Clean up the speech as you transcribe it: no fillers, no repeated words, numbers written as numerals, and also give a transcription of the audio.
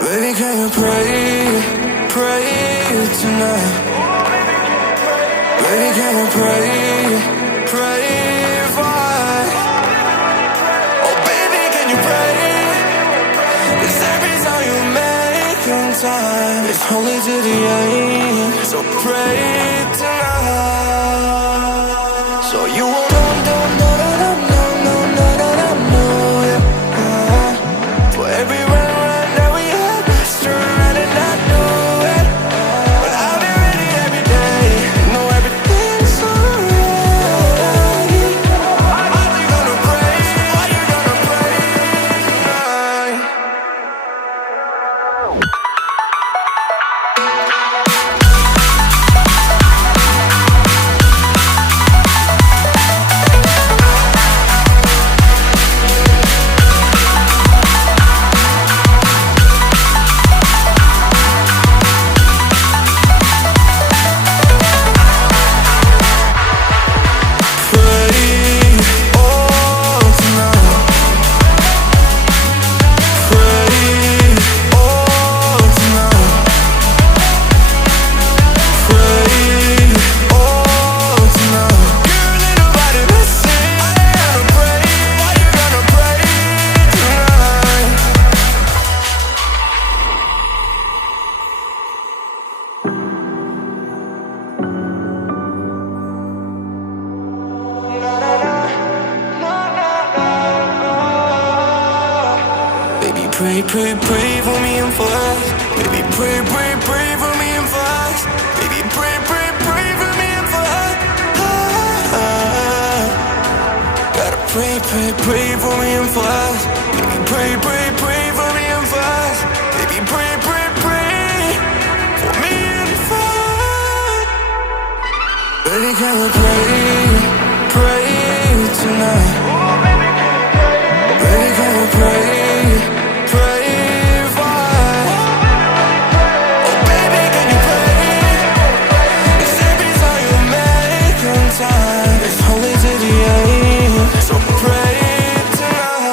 Baby, can you pray tonight? Baby, can you pray for? Oh baby, can you pray? 'Cause every time you make in time, it's only to the end. So pray tonight. So you won't yeah. For every run that we had, just run and not do it. But I'll be ready every day. Know everything's alright. Are you gonna pray? Are you gonna pray tonight? Pray for me and fast. Baby, pray for me and fast. Baby, pray for me and fast. Gotta pray for me and fast. Baby, pray for me and fast. Baby, pray for me and fast. Baby, can you pray tonight? Baby, can you pray for? Oh baby, can you pray? 'Cause every time you make in time, it's only to the end. So pray tonight.